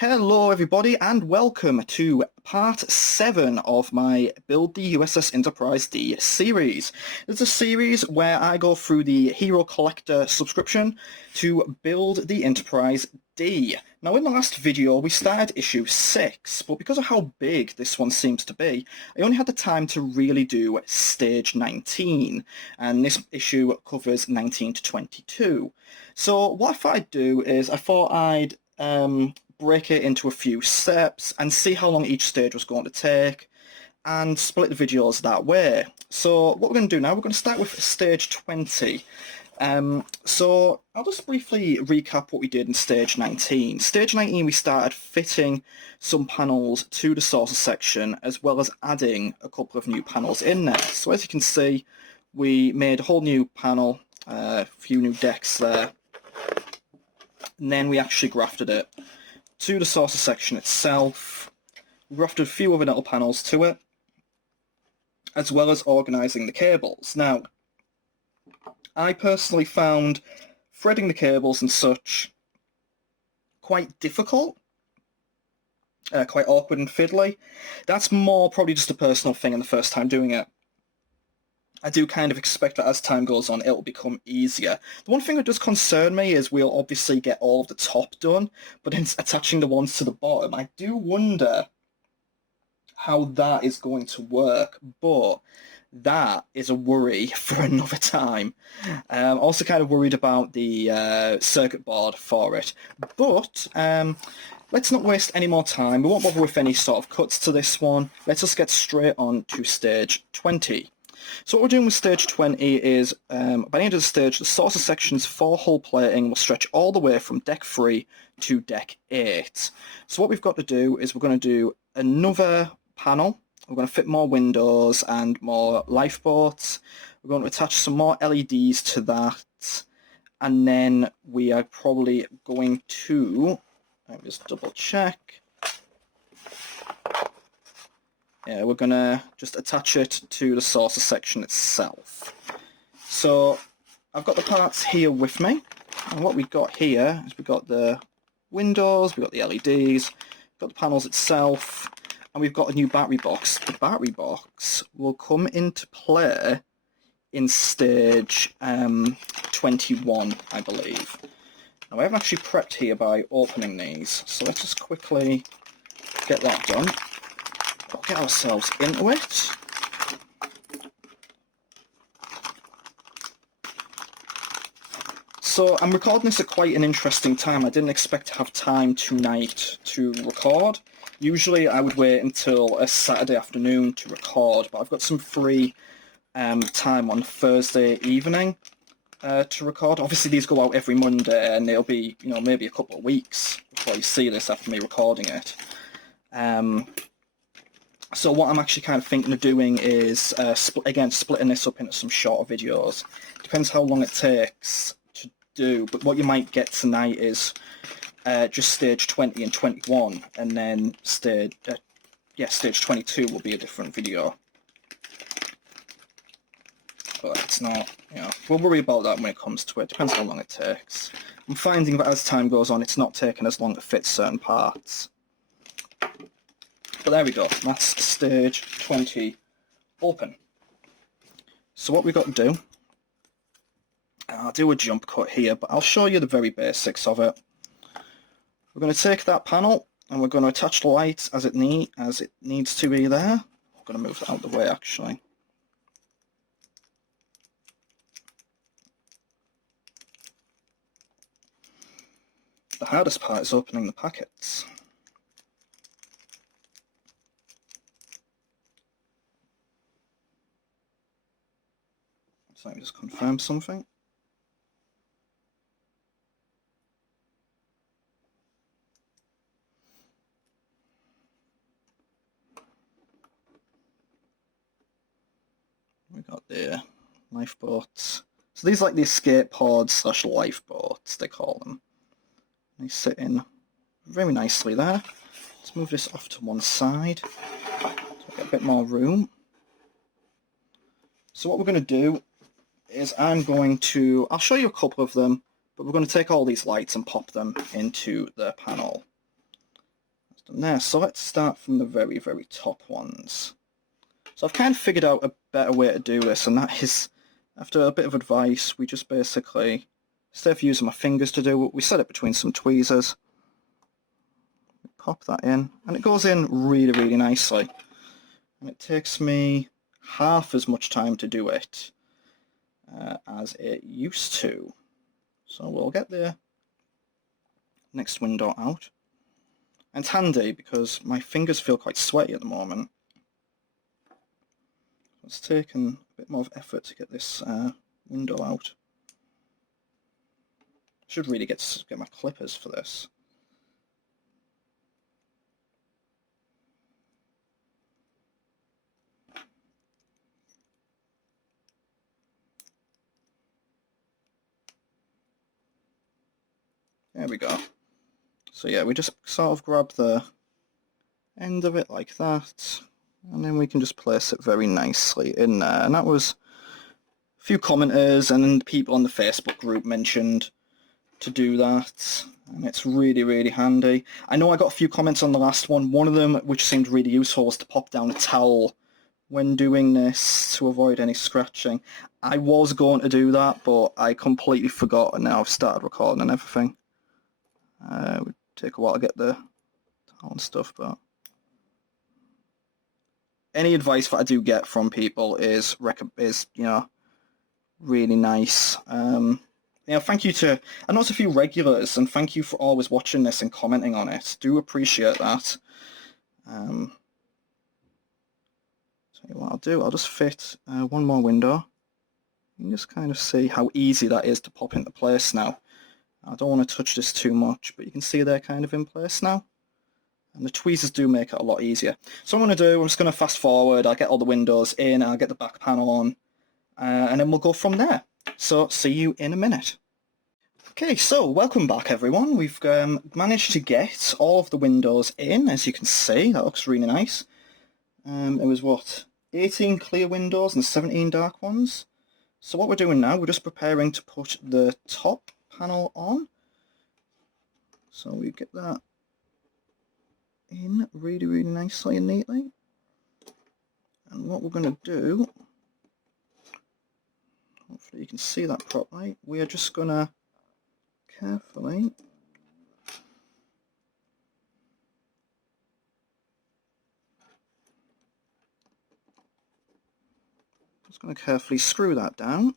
Hello everybody and welcome to part 7 of my Build the USS Enterprise D series. It's a series where I go through the Hero Collector subscription to build the Enterprise D. Now in the last video we started issue 6, but because of how big this one seems to be, I only had the time to really do stage 19, and this issue covers 19 to 22. So what I thought I'd do is I thought I'd break it into a few steps and see how long each stage was going to take and split the videos that way. So what we're going to do now, we're going to start with stage 20. So I'll just briefly recap what we did in stage 19. Stage 19 we started fitting some panels to the saucer section as well as adding a couple of new panels in there. So as you can see, we made a whole new panel, a few new decks there, and then we actually grafted it to the saucer section itself. We grafted a few other little panels to it, as well as organising the cables. Now, I personally found threading the cables and such quite difficult, quite awkward and fiddly. That's more probably just a personal thing and the first time doing it. I do kind of expect that as time goes on, it'll become easier. The one thing that does concern me is we'll obviously get all of the top done, but in attaching the ones to the bottom, I do wonder how that is going to work, but that is a worry for another time. I'm also kind of worried about the circuit board for it, but let's not waste any more time. We won't bother with any sort of cuts to this one. Let's just get straight on to stage 20. So what we're doing with stage 20 is, by the end of the stage, the saucer section's 4 hull plating will stretch all the way from deck 3 to deck 8. So what we've got to do is we're going to do another panel. We're going to fit more windows and more lifeboats. We're going to attach some more LEDs to that. And then we are probably going to, let me just double check. Yeah, we're going to just attach it to the saucer section itself. So I've got the parts here with me, and what we've got here is we've got the windows, we've got the LEDs, we've got the panels itself, and we've got a new battery box. The battery box will come into play in stage 21, I believe. Now I haven't actually prepped here by opening these, so let's just quickly get that done. We'll get ourselves into it. So I'm recording this at quite an interesting time. I didn't expect to have time tonight to record. Usually I would wait until a Saturday afternoon to record, but I've got some free time on Thursday evening to record. Obviously these go out every Monday and they'll be, maybe a couple of weeks before you see this after me recording it. So what I'm actually kind of thinking of doing is, again, splitting this up into some shorter videos. Depends how long it takes to do, but what you might get tonight is just stage 20 and 21, and then stage 22 will be a different video. But it's not, we'll worry about that when it comes to it. Depends how long it takes. I'm finding that as time goes on, it's not taking as long to fit certain parts. But there we go, that's stage 20 open. So what we've got to do, I'll do a jump cut here, but I'll show you the very basics of it. We're going to take that panel and we're going to attach the light as it needs to be there. I'm going to move that out of the way actually. The hardest part is opening the packets. So let me just confirm something. We got the lifeboats. So these are like the escape pods / lifeboats, they call them. They sit in very nicely there. Let's move this off to one side so we get a bit more room. So what we're going to do is I'll show you a couple of them, but we're going to take all these lights and pop them into the panel. there. So let's start from the very, very top ones. So I've kind of figured out a better way to do this, and that is, after a bit of advice, we just basically, instead of using my fingers to do it, we set it between some tweezers. Pop that in, and it goes in really, really nicely. And it takes me half as much time to do it as it used to. So we'll get the next window out. And it's handy because my fingers feel quite sweaty at the moment. It's taken a bit more of effort to get this window out. I should really get my clippers for this. There we go. So yeah, we just sort of grab the end of it like that, and then we can just place it very nicely in there. And that was a few commenters and people on the Facebook group mentioned to do that, and it's really, really handy. I know I got a few comments on the last one. One of them, which seemed really useful, was to pop down a towel when doing this to avoid any scratching. I was going to do that, but I completely forgot, and now I've started recording and everything. It would take a while to get the towel and stuff, but any advice that I do get from people is really nice. Thank you to, I know it's a few regulars, and thank you for always watching this and commenting on it. Do appreciate that. Tell you what I'll do, I'll just fit one more window. You can just kind of see how easy that is to pop into place now. I don't want to touch this too much, but you can see they're kind of in place now. And the tweezers do make it a lot easier. So what I'm going to do, I'm just going to fast forward, I'll get all the windows in, I'll get the back panel on, and then we'll go from there. So see you in a minute. Okay, so welcome back everyone. We've managed to get all of the windows in, as you can see. That looks really nice. It was what, 18 clear windows and 17 dark ones. So what we're doing now, we're just preparing to put the top panel on. So we get that in really, really nicely and neatly. And what we're going to do, hopefully you can see that properly, we are just going to carefully screw that down.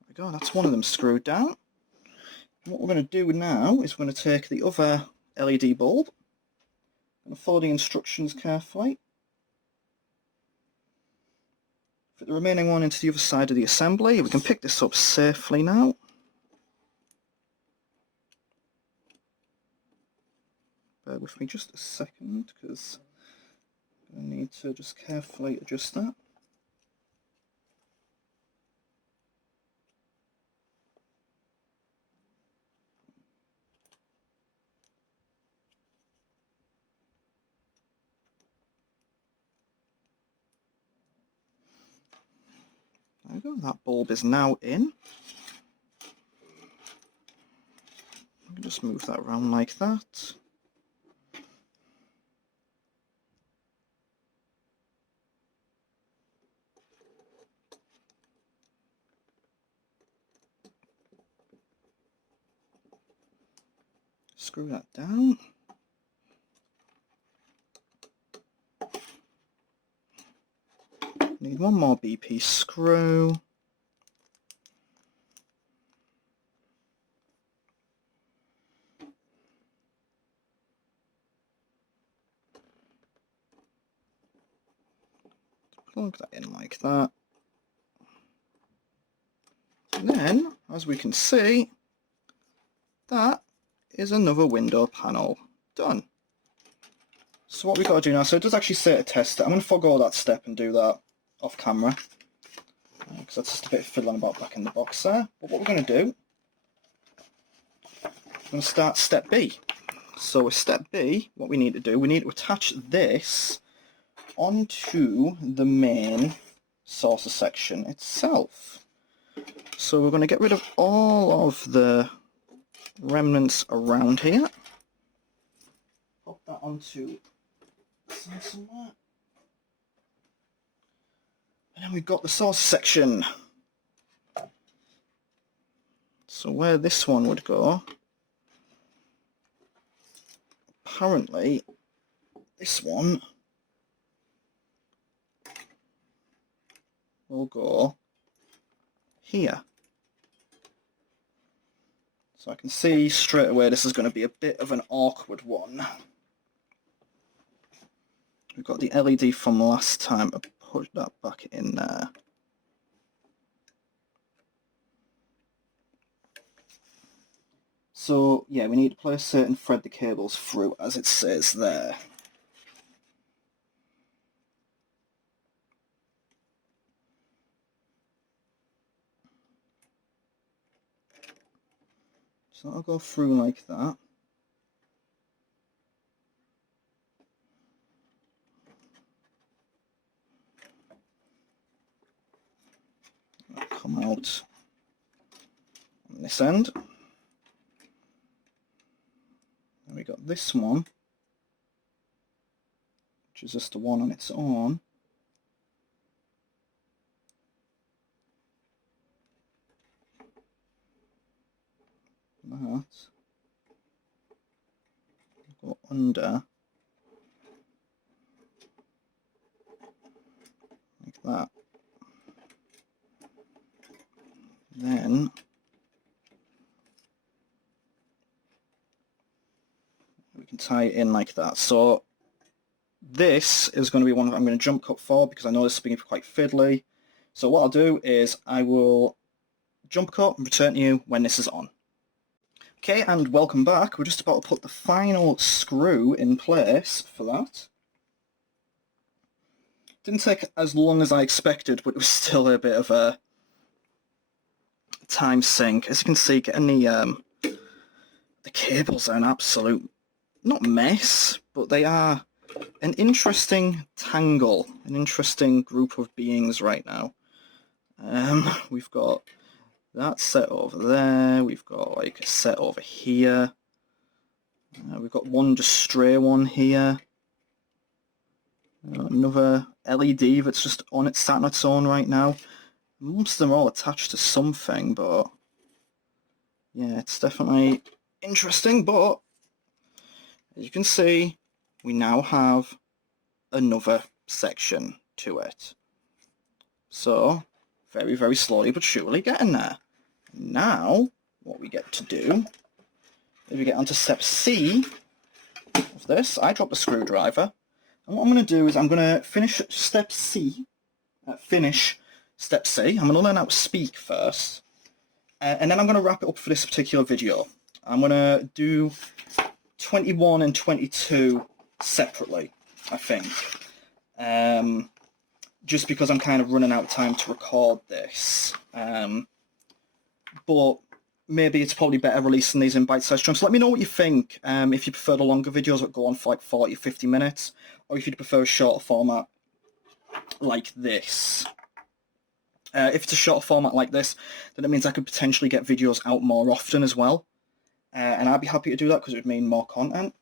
There we go, that's one of them screwed down. And what we're going to do now is we're going to take the other LED bulb, I'm going to follow the instructions carefully, fit the remaining one into the other side of the assembly. We can pick this up safely now. Bear with me just a second, because I need to just carefully adjust that. There we go, that bulb is now in. Just move that around like that. Screw that down. Need one more BP screw. Plug that in like that. And then, as we can see, that is another window panel done. So what we've got to do now, so it does actually say to test it. I'm going to forgo that step and do that off camera, because that's just a bit of fiddling about back in the box there. But what we're going to do, we're going to start step B. So with step B, what we need to do, we need to attach this onto the main saucer section itself. So we're going to get rid of all of the remnants around here. Pop onto the side somewhere. And then we've got the source section. So where this one would go, apparently this one will go here. So I can see straight away this is going to be a bit of an awkward one. We've got the LED from last time. I'll put that back in there. So yeah, we need to place it and thread the cables through as it says there. So that'll go through like that. That'll come out on this end. And we got this one, which is just the one on its own. That go under like that. Then we can tie it in like that. So this is going to be one I'm going to jump cut for because I know this is being quite fiddly. So what I'll do is I will jump cut and return to you when this is on. Okay, and welcome back. We're just about to put the final screw in place for that. Didn't take as long as I expected, but it was still a bit of a time sink. As you can see, getting the cables are an absolute, not mess, but they are an interesting tangle, an interesting group of beings right now. We've got that set over there, we've got like a set over here, we've got one just stray one here, another LED that's just on its sat on its own right now. Most of them are all attached to something, but yeah, it's definitely interesting. But as you can see, we now have another section to it. So very, very slowly but surely getting there. Now, what we get to do is we get onto step C of this. I drop the screwdriver, and what I'm going to do is I'm going to finish step C. Step C. I'm going to learn how to speak first, and then I'm going to wrap it up for this particular video. I'm going to do 21 and 22 separately, I think. Just because I'm kind of running out of time to record this. But maybe it's probably better releasing these in bite-sized chunks. Let me know what you think, if you prefer the longer videos that go on for like 40 or 50 minutes, or if you'd prefer a shorter format like this. If it's a shorter format like this, then it means I could potentially get videos out more often as well. And I'd be happy to do that because it would mean more content.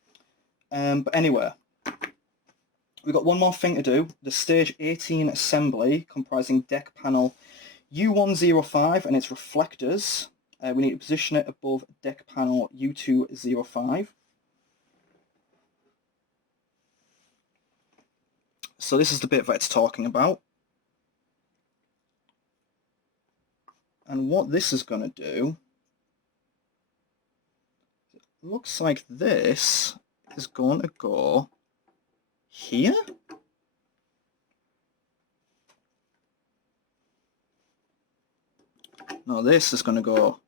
But anyway, we've got one more thing to do. The Stage 18 assembly, comprising deck panel U105 and its reflectors. We need to position it above deck panel U205. So this is the bit that it's talking about. And what this is going to do, it looks like this is going to go here? No, this is going to go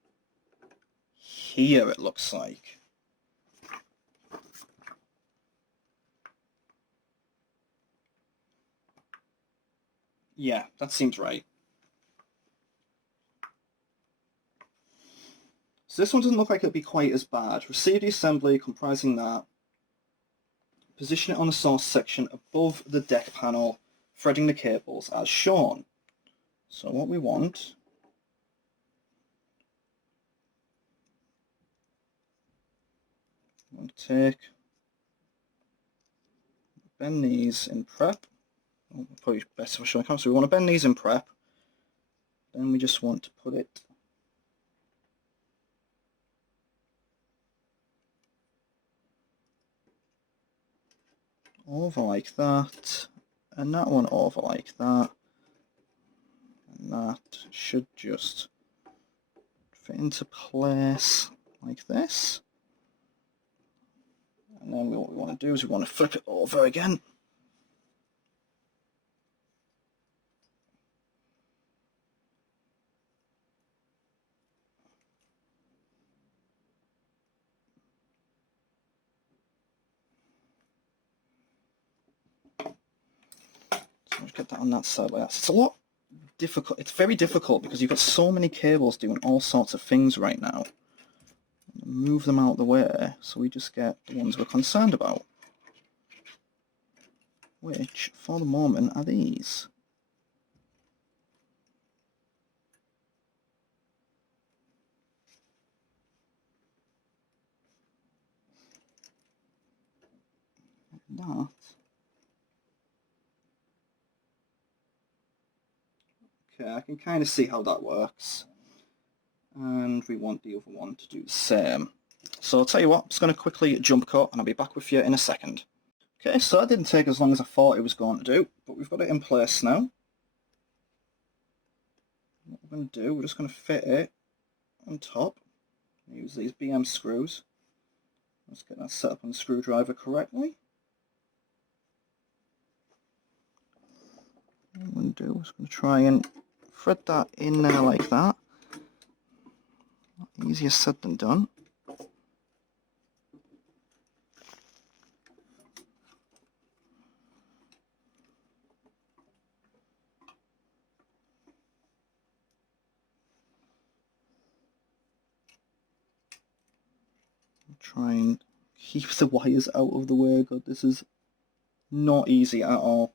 here, it looks like. Yeah, that seems right. So this one doesn't look like it'll be quite as bad. Receive the assembly comprising that. Position it on the source section above the deck panel, threading the cables as shown. So what we want to take bend these in prep. Probably better for showing camera. So we want to bend these in prep. Then we just want to put it over like that, and that one over like that, and that should just fit into place like this. And then what we want to do is we want to flip it over again. So just get that on that side like that. So it's a lot difficult. It's very difficult because you've got so many cables doing all sorts of things right now. Move them out of the way so we just get the ones we're concerned about, which for the moment are these. That. Okay, I can kind of see how that works. And we want the other one to do the same. So I'll tell you what, I'm just going to quickly jump cut and I'll be back with you in a second. Okay, so that didn't take as long as I thought it was going to do, but we've got it in place now. What we're going to do, we're just going to fit it on top. Use these BM screws. Let's get that set up on the screwdriver correctly. What I'm going to do is going to try and thread that in there like that. Easier said than done. Try and keep the wires out of the way. God, this is not easy at all.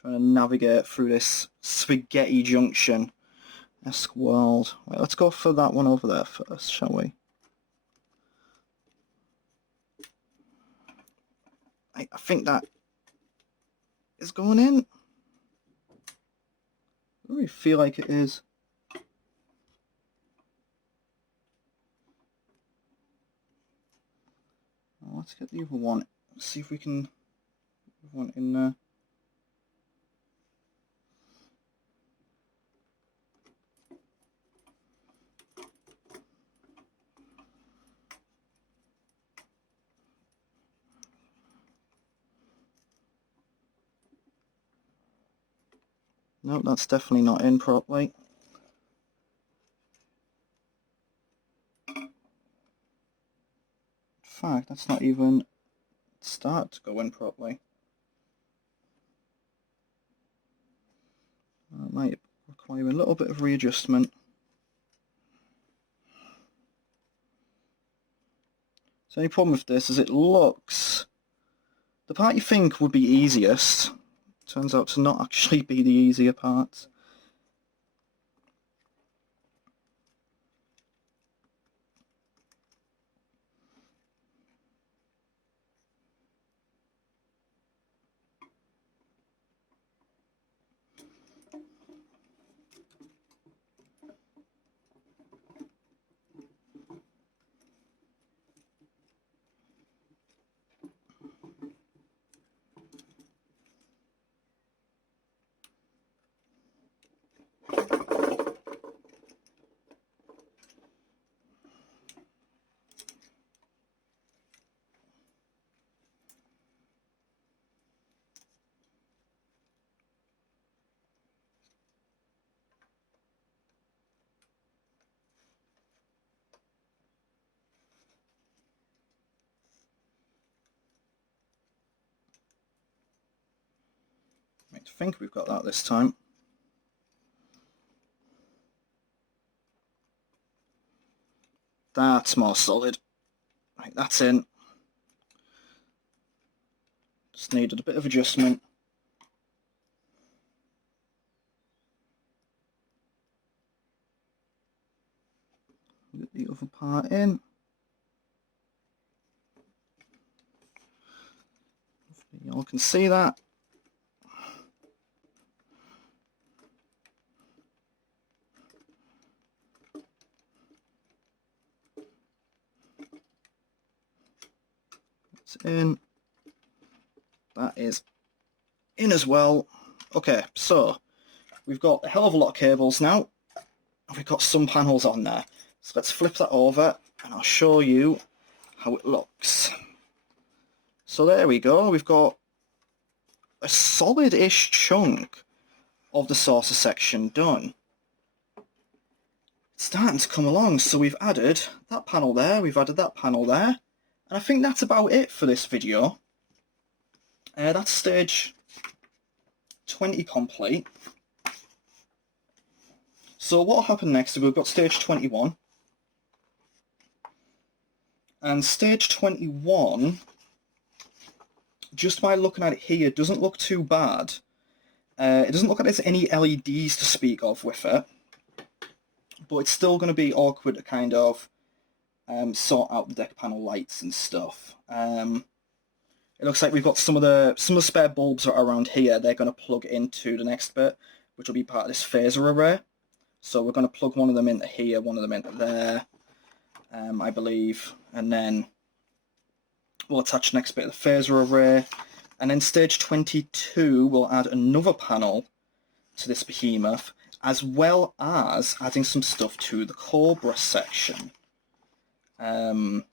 Trying to navigate through this spaghetti junction-esque world. Right, let's go for that one over there first, shall we? I think that is going in. I don't really feel like it is. Let's get the other one. See if we can get one in there. Nope, that's definitely not in properly. In fact, that's not even start to go in properly. That might require a little bit of readjustment. So the only problem with this is it looks, the part you think would be easiest turns out to not actually be the easier part. I think we've got that this time. That's more solid. Right, that's in. Just needed a bit of adjustment. Get the other part in. Hopefully You all can see that. It's in. That is in as well. Okay, so we've got a hell of a lot of cables now. We've got some panels on there. So let's flip that over and I'll show you how it looks. So there we go. We've got a solid-ish chunk of the saucer section done. It's starting to come along. So we've added that panel there. We've added that panel there. And I think that's about it for this video. That's stage 20 complete. So what will happen next is we've got stage 21. And stage 21, just by looking at it here, doesn't look too bad. It doesn't look like there's any LEDs to speak of with it. But it's still going to be awkward to kind of sort out the deck panel lights and stuff. It looks like we've got some of the spare bulbs that are around here. They're going to plug into the next bit, which will be part of this phaser array. So we're going to plug one of them into here, one of them into there, I believe, and then we'll attach the next bit of the phaser array. And then stage 22, we'll add another panel to this behemoth, as well as adding some stuff to the Cobra section. And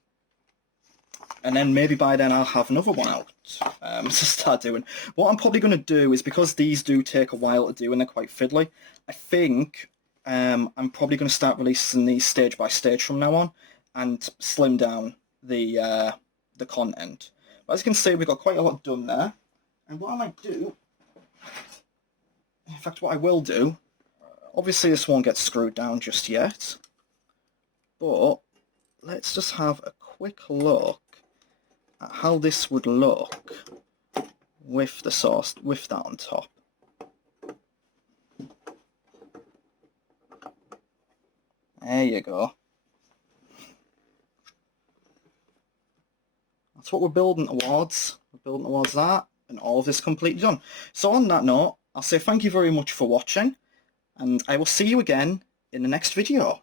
then maybe by then I'll have another one out to start doing. What I'm probably going to do is, because these do take a while to do and they're quite fiddly, I think I'm probably going to start releasing these stage by stage from now on and slim down the content. But as you can see, we've got quite a lot done there. And what I might do, in fact what I will do, obviously this won't get screwed down just yet, but let's just have a quick look at how this would look with the sauce, with that on top. There you go. That's what we're building towards. We're building towards that, and all of this completely done. So on that note, I'll say thank you very much for watching, and I will see you again in the next video.